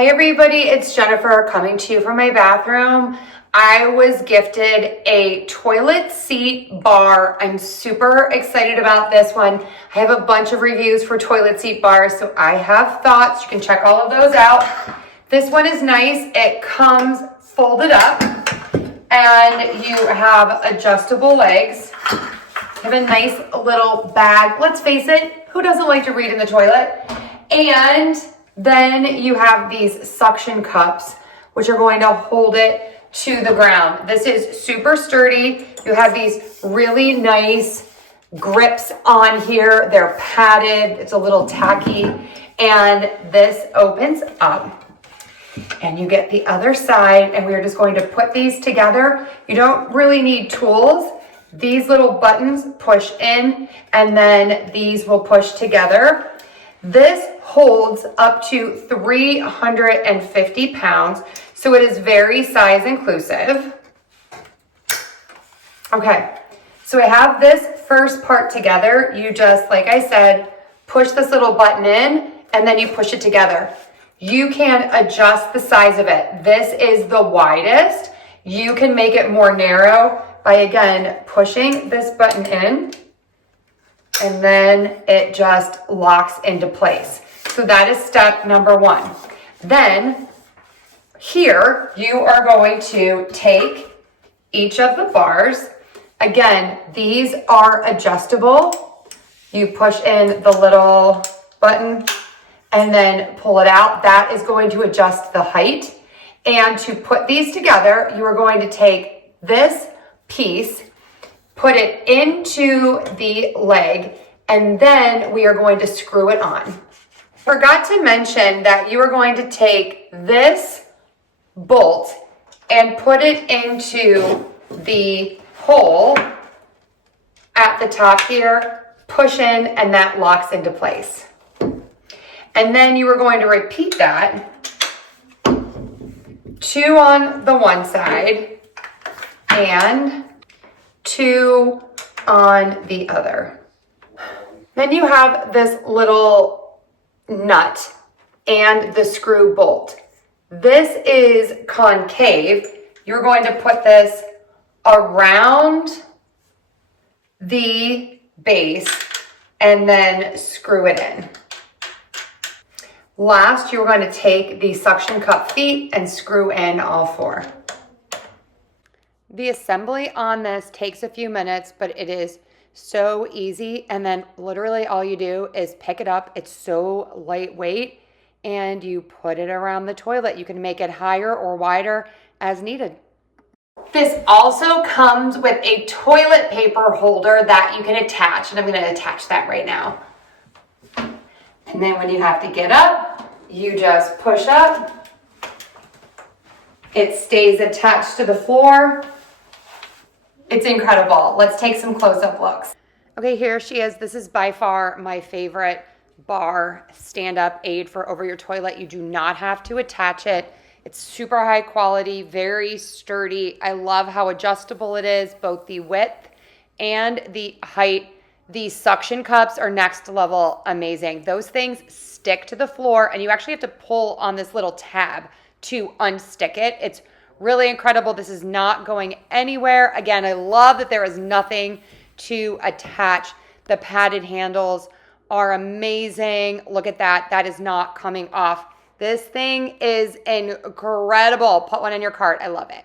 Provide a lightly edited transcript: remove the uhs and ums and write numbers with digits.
Hi everybody, it's Jennifer coming to you from my bathroom. I was gifted a toilet seat bar. I'm super excited about this one. I have a bunch of reviews for toilet seat bars, so I have thoughts. You can check all of those out. This one is nice. It comes folded up and you have adjustable legs. You have a nice little bag. Let's face it, who doesn't like to read in the toilet? And then you have these suction cups, which are going to hold it to the ground. This is super sturdy. You have these really nice grips on here. They're padded. It's a little tacky. And this opens up. And you get the other side, and we're just going to put these together. You don't really need tools. These little buttons push in, and then these will push together. This holds up to 350 pounds, so it is very size inclusive. Okay, so I have this first part together. You just, like I said, push this little button in, and then you push it together. You can adjust the size of it. This is the widest. You can make it more narrow by, again, pushing this button in, and then it just locks into place. So that is step number one. Then here you are going to take each of the bars. Again, these are adjustable. You push in the little button and then pull it out. That is going to adjust the height. And to put these together, you are going to take this piece, put it into the leg, and then we are going to screw it on. Forgot to mention that you are going to take this bolt and put it into the hole at the top here, push in, and that locks into place. And then you are going to repeat that, 2 on the one side and 2 on the other. Then you have this little nut and the screw bolt. This is concave. You're going to put this around the base and then screw it in. Last, you're going to take the suction cup feet and screw in all 4. The assembly on this takes a few minutes, but it is so easy. And then literally all you do is pick it up. It's so lightweight, and you put it around the toilet. You can make it higher or wider as needed. This also comes with a toilet paper holder that you can attach, and I'm going to attach that right now. And then when you have to get up, you just push up. It stays attached to the floor. It's incredible. Let's take some close-up looks. Okay, here she is. This is by far my favorite bar stand-up aid for over your toilet. You do not have to attach it. It's super high quality, very sturdy. I love how adjustable it is, both the width and the height. These suction cups are next level amazing. Those things stick to the floor, and you actually have to pull on this little tab to unstick it. It's really incredible. This is not going anywhere. Again, I love that there is nothing to attach. The padded handles are amazing. Look at that. That is not coming off. This thing is incredible. Put one in your cart. I love it.